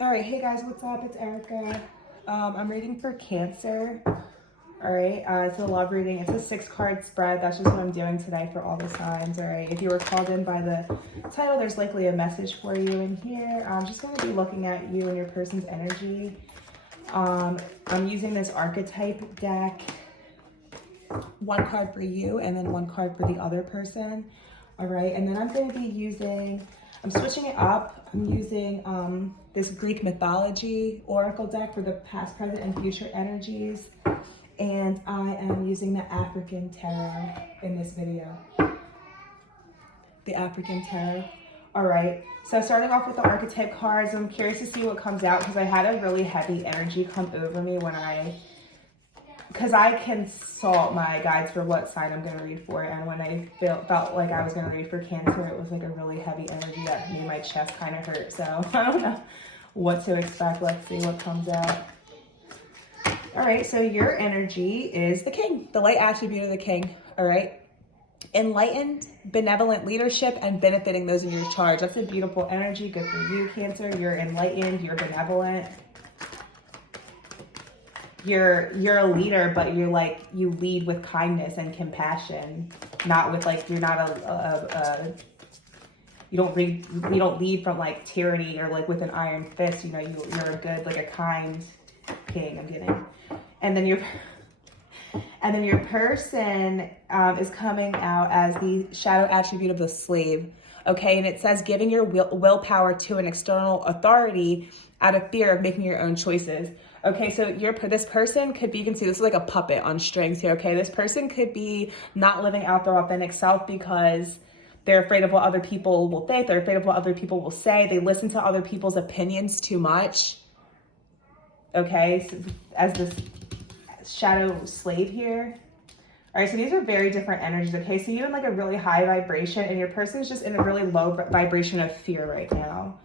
All right, hey guys, what's up? It's Erica. I'm reading for Cancer. All right, it's a love reading. It's a 6-card spread. That's just what I'm doing today for all the signs. All right, if you were called in by the title, there's likely a message for you in here. I'm just going to be looking at you and your person's energy. I'm using this archetype deck. 1 card for you and then 1 card for the other person. All right, and then I'm going to be using, I'm switching it up. I'm using this Greek mythology oracle deck for the past, present, and future energies. And I am using the African tarot in this video. The African tarot. All right, so starting off with the archetype cards, I'm curious to see what comes out because I had a really heavy energy come over me when because I consult my guides for what sign I'm going to read for, and when I felt like I was going to read for Cancer, it was like a really heavy energy that made my chest kind of hurt. So I don't know what to expect. Let's see what comes out. All right, so your energy is the King, the light attribute of the King. All right, enlightened, benevolent leadership, and benefiting those in your charge. That's a beautiful energy. Good for you, Cancer. You're enlightened. You're benevolent. You're a leader, but you lead with kindness and compassion, not with you're not you don't lead from tyranny or with an iron fist. You know, you're a good, a kind king. I'm getting, and then your person is coming out as the shadow attribute of the slave. Okay, and it says giving your willpower to an external authority out of fear of making your own choices. Okay, so this person could be, you can see this is like a puppet on strings here, okay? This person could be not living out their authentic self because they're afraid of what other people will think. They're afraid of what other people will say. They listen to other people's opinions too much. Okay, so as this shadow slave here. All right, so these are very different energies, okay? So you're in a really high vibration and your person is just in a really low vibration of fear right now.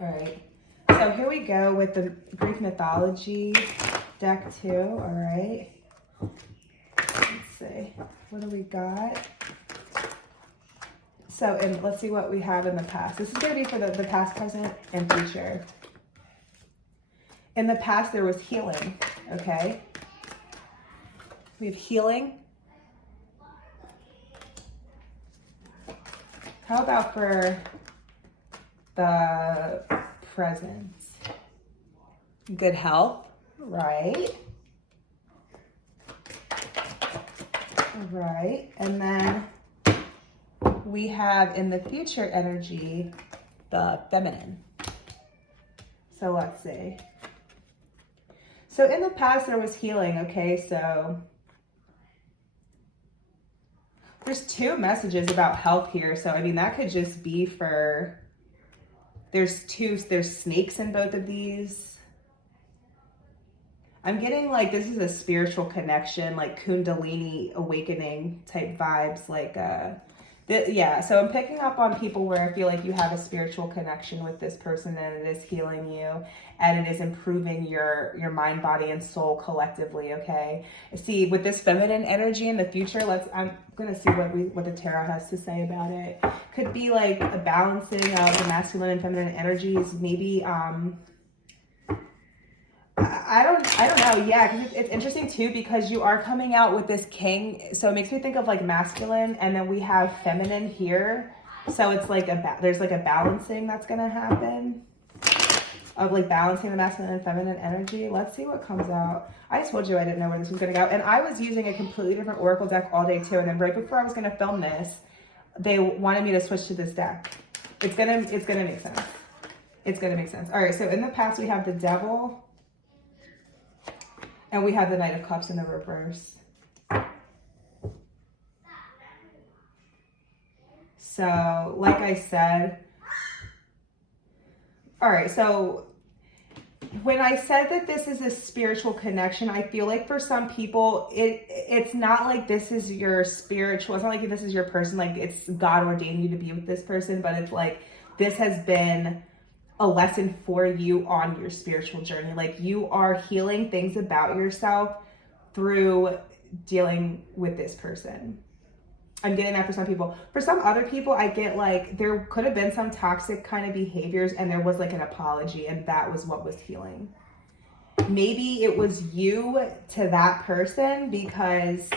All right. So here we go with the Greek mythology deck too, all right? Let's see, what do we got? So, and let's see what we have in the past. This is gonna be for the past, present, and future. In the past, there was healing, okay? We have healing. How about for the presence? Good health, right? Right, and then we have in the future energy, the feminine. So let's see. So in the past there was healing, okay? So there's 2 messages about health here. So I mean, that could just be for, there's snakes in both of these. I'm getting this is a spiritual connection, Kundalini awakening type vibes, yeah. So I'm picking up on people where I feel like you have a spiritual connection with this person and it is healing you and it is improving your mind, body, and soul collectively, okay? See, with this feminine energy in the future, I'm gonna see what the tarot has to say about it. Could be a balancing of the masculine and feminine energies, maybe I don't know. Yeah, because it's interesting too because you are coming out with this King, so it makes me think of masculine, and then we have feminine here. So it's there's a balancing that's gonna happen of balancing the masculine and feminine energy. Let's see what comes out. I told you I didn't know where this was gonna go, and I was using a completely different oracle deck all day too. And then right before I was gonna film this, they wanted me to switch to this deck. It's gonna make sense. It's gonna make sense. All right. So in the past we have the Devil. And we have the Knight of Cups in the reverse. So, like I said, all right, so when I said that this is a spiritual connection, I feel like for some people, it's not this is your spiritual, it's not this is your person, it's God ordained you to be with this person, but it's this has been a lesson for you on your spiritual journey. You are healing things about yourself through dealing with this person. I'm getting that for some people. For some other people, I get like there could have been some toxic kind of behaviors and there was like an apology, and that was what was healing. Maybe it was you to that person because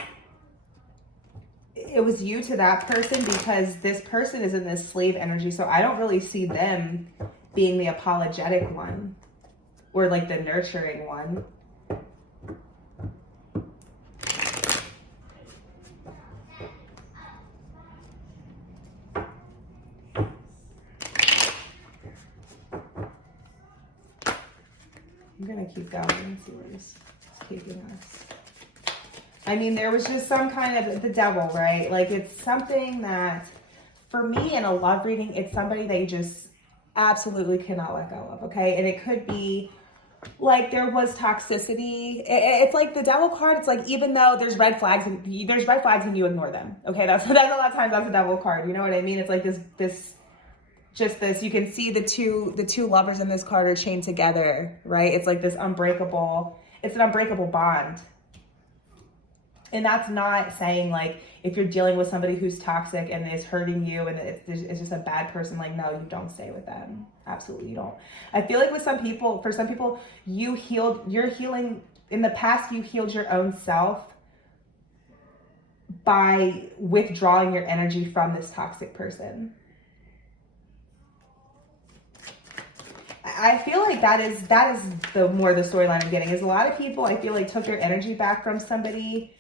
this person is in this slave energy. So I don't really see them being the apologetic one or like the nurturing one. I'm gonna keep going and see where this is taking us. I mean, there was just some kind of the devil, right? Like it's something that, for me in a love reading, it's somebody that you just absolutely cannot let go of, okay? And it could be like there was toxicity. It's like the devil card. It's like even though there's red flags and you ignore them, okay? That's a lot of times that's a devil card. You know what I mean? It's like this. You can see the two lovers in this card are chained together, right? It's like this it's an unbreakable bond. And that's not saying like, if you're dealing with somebody who's toxic and is hurting you and it's just a bad person, like, no, you don't stay with them. Absolutely, you don't. I feel like for some people, you're healing, in the past, you healed your own self by withdrawing your energy from this toxic person. I feel like that is the storyline I'm getting, is a lot of people, I feel like, took their energy back from somebody.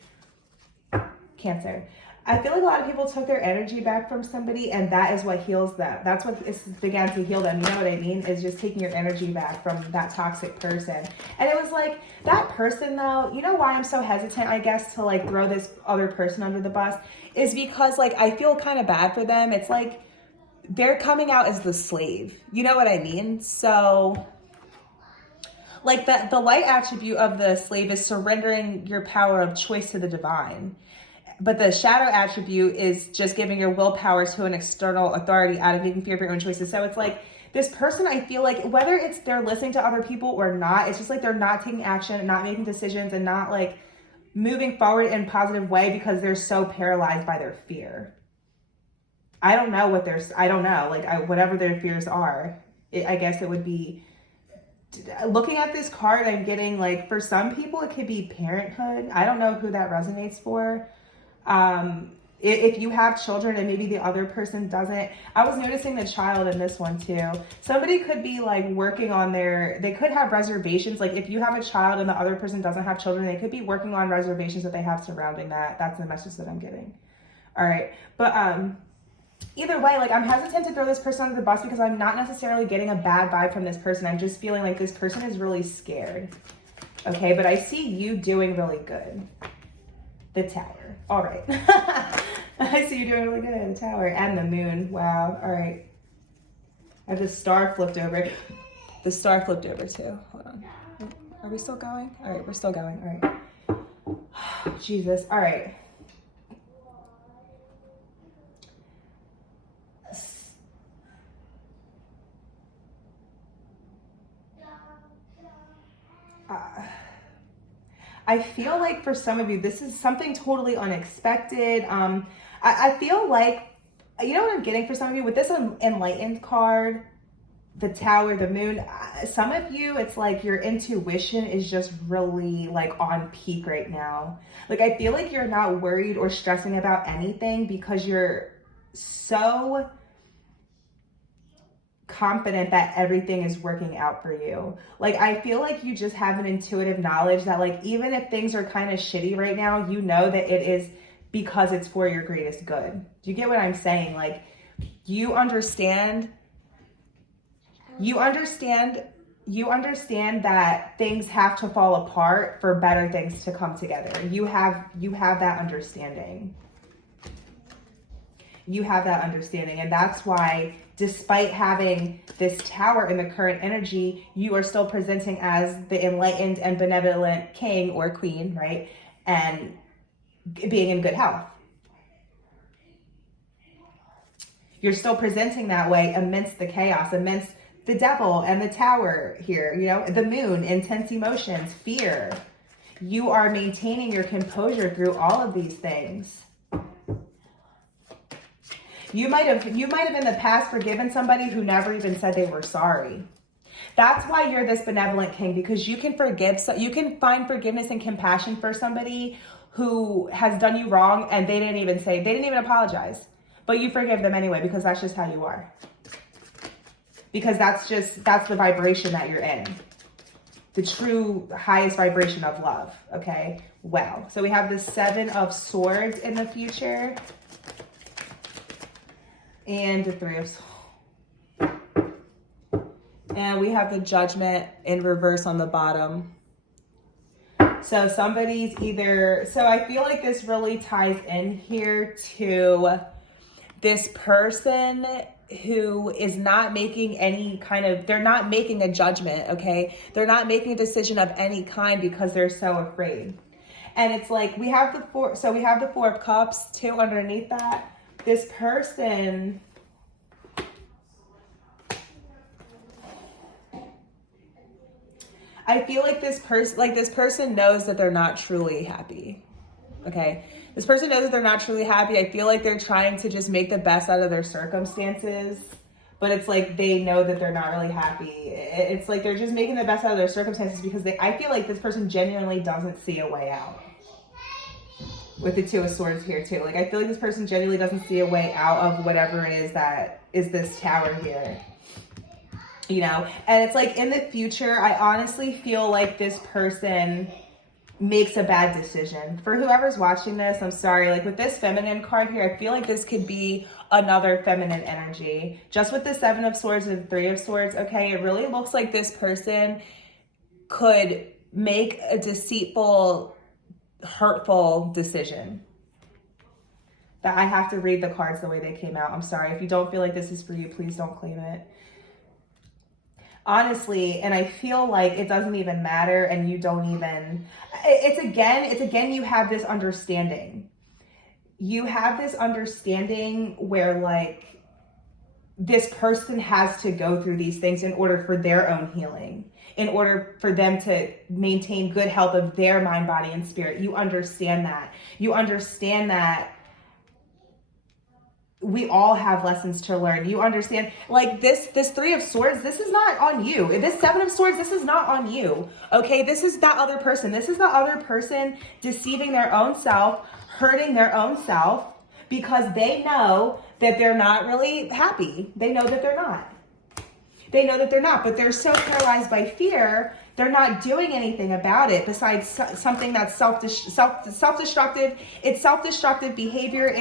Cancer. I feel like a lot of people took their energy back from somebody, and that is what heals them. That's what began to heal them. You know what I mean? Is just taking your energy back from that toxic person. And it was like, that person though, you know why I'm so hesitant, I guess, to like throw this other person under the bus, is because like, I feel kind of bad for them. It's like, they're coming out as the slave. You know what I mean? So like the light attribute of the slave is surrendering your power of choice to the divine. But the shadow attribute is just giving your willpower to an external authority out of making fear of your own choices. So it's like this person, I feel like, whether it's they're listening to other people or not, it's just like they're not taking action and not making decisions and not like moving forward in a positive way because they're so paralyzed by their fear. I don't know, whatever their fears are. I guess it would be, looking at this card, I'm getting like, for some people, it could be parenthood. I don't know who that resonates for. If you have children and maybe the other person doesn't, I was noticing the child in this one too. Somebody could be like working on they could have reservations. Like if you have a child and the other person doesn't have children, they could be working on reservations that they have surrounding that. That's the message that I'm getting. All right. But, either way, like I'm hesitant to throw this person under the bus because I'm not necessarily getting a bad vibe from this person. I'm just feeling like this person is really scared. Okay, but I see you doing really good. The Tower. All right. I see you doing really good. The Tower and the Moon. Wow. All right. I have the star flipped over. The star flipped over too. Hold on. Are we still going? All right, we're still going. All right. Jesus. All right. I feel like for some of you, this is something totally unexpected. I feel like, you know what I'm getting for some of you? With this Enlightened card, the Tower, the Moon, some of you, it's like your intuition is just really like on peak right now. Like I feel like you're not worried or stressing about anything because you're so confident that everything is working out for you. Like I feel like you just have an intuitive knowledge that like even if things are kind of shitty right now, you know that it is because it's for your greatest good. Do you get what I'm saying? Like you understand that things have to fall apart for better things to come together. You have that understanding. You have that understanding, and that's why despite having this Tower in the current energy, you are still presenting as the enlightened and benevolent king or queen, right? And being in good health. You're still presenting that way amidst the chaos, amidst the devil and the Tower here, you know, the Moon, intense emotions, fear. You are maintaining your composure through all of these things. You might have in the past forgiven somebody who never even said they were sorry. That's why you're this benevolent king, because you can forgive. So you can find forgiveness and compassion for somebody who has done you wrong and they didn't even apologize. But you forgive them anyway, because that's just how you are. Because that's the vibration that you're in. The true highest vibration of love, okay? Well, so we have the 7 of Swords in the future. And the 3 of Swords. And we have the Judgment in reverse on the bottom. So somebody's so I feel like this really ties in here to this person who is not making they're not making a judgment, okay? They're not making a decision of any kind because they're so afraid. And it's like, we have the 4 of Cups too underneath that. This person, I feel like this person knows that they're not truly happy, okay? This person knows that they're not truly happy. I feel like they're trying to just make the best out of their circumstances, but it's like they know that they're not really happy. It's like they're just making the best out of their circumstances because I feel like this person genuinely doesn't see a way out. With the 2 of Swords here too. Like, I feel like this person genuinely doesn't see a way out of whatever it is that is this Tower here. You know? And it's like, in the future, I honestly feel like this person makes a bad decision. For whoever's watching this, I'm sorry. Like, with this feminine card here, I feel like this could be another feminine energy. Just with the 7 of Swords and 3 of Swords, okay? It really looks like this person could make a deceitful, hurtful decision. That I have to read the cards the way they came out. I'm sorry. If you don't feel like this is for you, please don't claim it. Honestly, and I feel like it doesn't even matter, and you don't even, it's again, you have this understanding. You have this understanding where, like, this person has to go through these things in order for their own healing, in order for them to maintain good health of their mind, body, and spirit. You understand that. You understand that we all have lessons to learn. You understand, like, this 3 of Swords, this is not on you. This 7 of Swords, this is not on you. Okay, this is that other person. This is the other person deceiving their own self, hurting their own self, because they know that they're not really happy. They know that they're not. They know that they're not, but they're so paralyzed by fear, they're not doing anything about it besides something that's self-destructive. It's self-destructive behavior.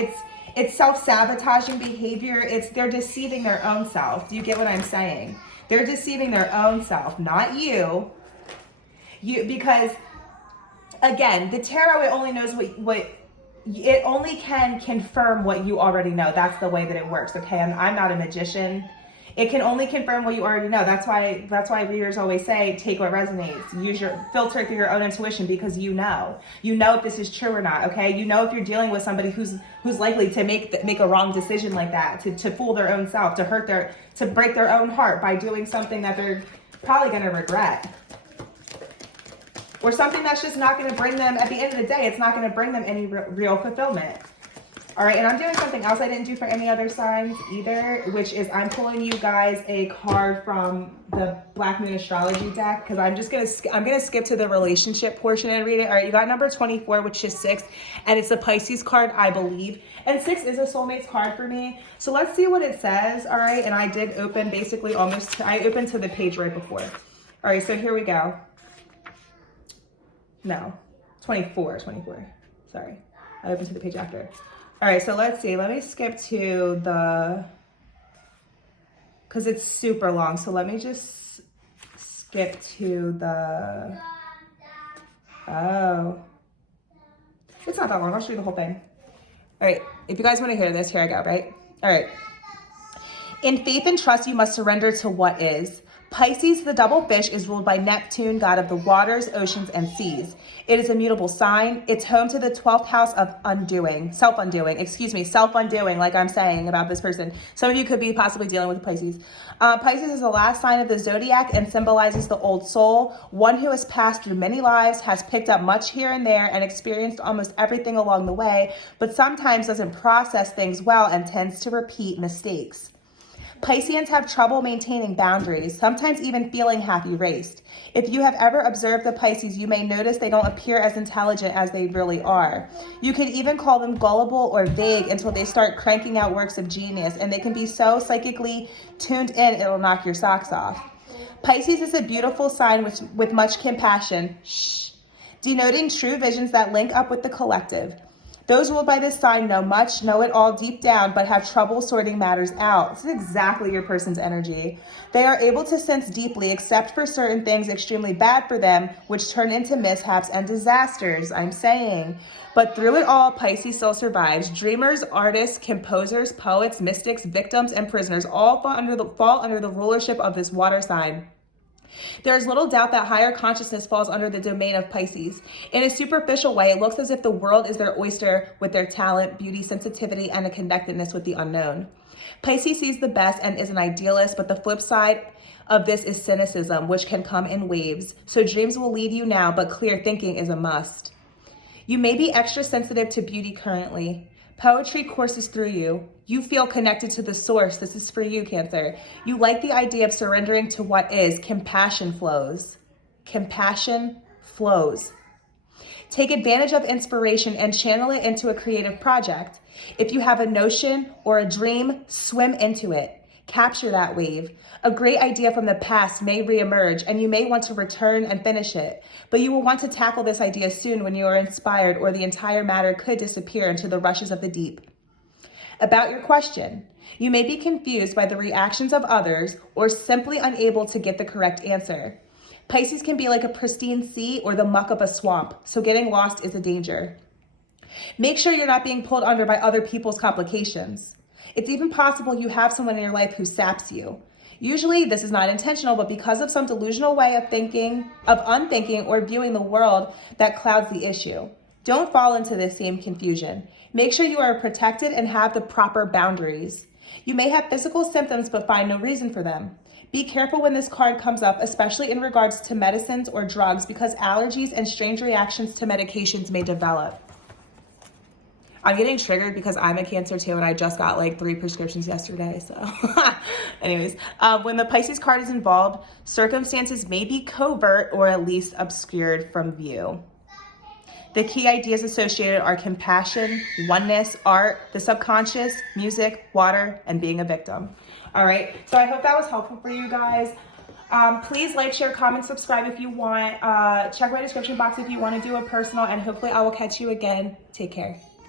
It's self-sabotaging behavior. They're deceiving their own self. Do you get what I'm saying? They're deceiving their own self, not you. Because, again, the tarot, it only knows what it only can confirm what you already know. That's the way that it works, okay? And I'm not a magician. It can only confirm what you already know. That's why readers always say, take what resonates. Use your filter through your own intuition, because you know if this is true or not, okay? You know if you're dealing with somebody who's likely to make a wrong decision like that, to fool their own self, to break their own heart by doing something that they're probably going to regret. Or something that's just not going to bring them, at the end of the day, it's not going to bring them any real fulfillment. All right, and I'm doing something else I didn't do for any other signs either, which is I'm pulling you guys a card from the Black Moon Astrology deck, because I'm gonna skip to the relationship portion and read it. All right, you got number 24, which is 6, and it's a Pisces card, I believe. And 6 is a soulmates card for me. So let's see what it says, all right? And I did open basically I opened to the page right before. All right, so here we go. No, 24, sorry. I opened to the page after. All right, so let's see. Let me skip to because it's super long. So let me just skip to it's not that long. I'll show you the whole thing. All right, if you guys want to hear this, here I go, right? All right. In faith and trust, you must surrender to what is. Pisces, the double fish, is ruled by Neptune, god of the waters, oceans, and seas. It is a mutable sign. It's home to the 12th house of self-undoing, like I'm saying about this person. Some of you could be possibly dealing with Pisces. Pisces is the last sign of the zodiac and symbolizes the old soul, one who has passed through many lives, has picked up much here and there, and experienced almost everything along the way, but sometimes doesn't process things well and tends to repeat mistakes. Pisceans have trouble maintaining boundaries, sometimes even feeling half erased. If you have ever observed the Pisces, you may notice they don't appear as intelligent as they really are. You could even call them gullible or vague until they start cranking out works of genius, and they can be so psychically tuned in it'll knock your socks off. Pisces is a beautiful sign with much compassion, denoting true visions that link up with the collective. Those ruled by this sign know much, know it all deep down, but have trouble sorting matters out. This is exactly your person's energy. They are able to sense deeply, except for certain things extremely bad for them, which turn into mishaps and disasters, I'm saying. But through it all, Pisces still survives. Dreamers, artists, composers, poets, mystics, victims, and prisoners all fall under the rulership of this water sign. There is little doubt that higher consciousness falls under the domain of Pisces. In a superficial way, it looks as if the world is their oyster with their talent, beauty, sensitivity, and a connectedness with the unknown. Pisces sees the best and is an idealist, but the flip side of this is cynicism, which can come in waves. So dreams will lead you now, but clear thinking is a must. You may be extra sensitive to beauty currently. Poetry courses through you. You feel connected to the source. This is for you, Cancer. You like the idea of surrendering to what is. Compassion flows. Compassion flows. Take advantage of inspiration and channel it into a creative project. If you have a notion or a dream, swim into it. Capture that wave. A great idea from the past may reemerge, and you may want to return and finish it. But you will want to tackle this idea soon when you are inspired, or the entire matter could disappear into the rushes of the deep. About your question, you may be confused by the reactions of others or simply unable to get the correct answer. Pisces can be like a pristine sea or the muck of a swamp, so getting lost is a danger. Make sure you're not being pulled under by other people's complications. It's even possible you have someone in your life who saps you. Usually this is not intentional, but because of some delusional way of unthinking or viewing the world that clouds the issue. Don't fall into this same confusion. Make sure you are protected and have the proper boundaries. You may have physical symptoms but find no reason for them. Be careful when this card comes up, especially in regards to medicines or drugs, because allergies and strange reactions to medications may develop. I'm getting triggered because I'm a Cancer too, and I just got like 3 prescriptions yesterday, so. Anyways, when the Pisces card is involved, circumstances may be covert or at least obscured from view. The key ideas associated are compassion, oneness, art, the subconscious, music, water, and being a victim. All right, so I hope that was helpful for you guys. Please like, share, comment, subscribe if you want. Check my description box if you want to do a personal, and hopefully I will catch you again. Take care.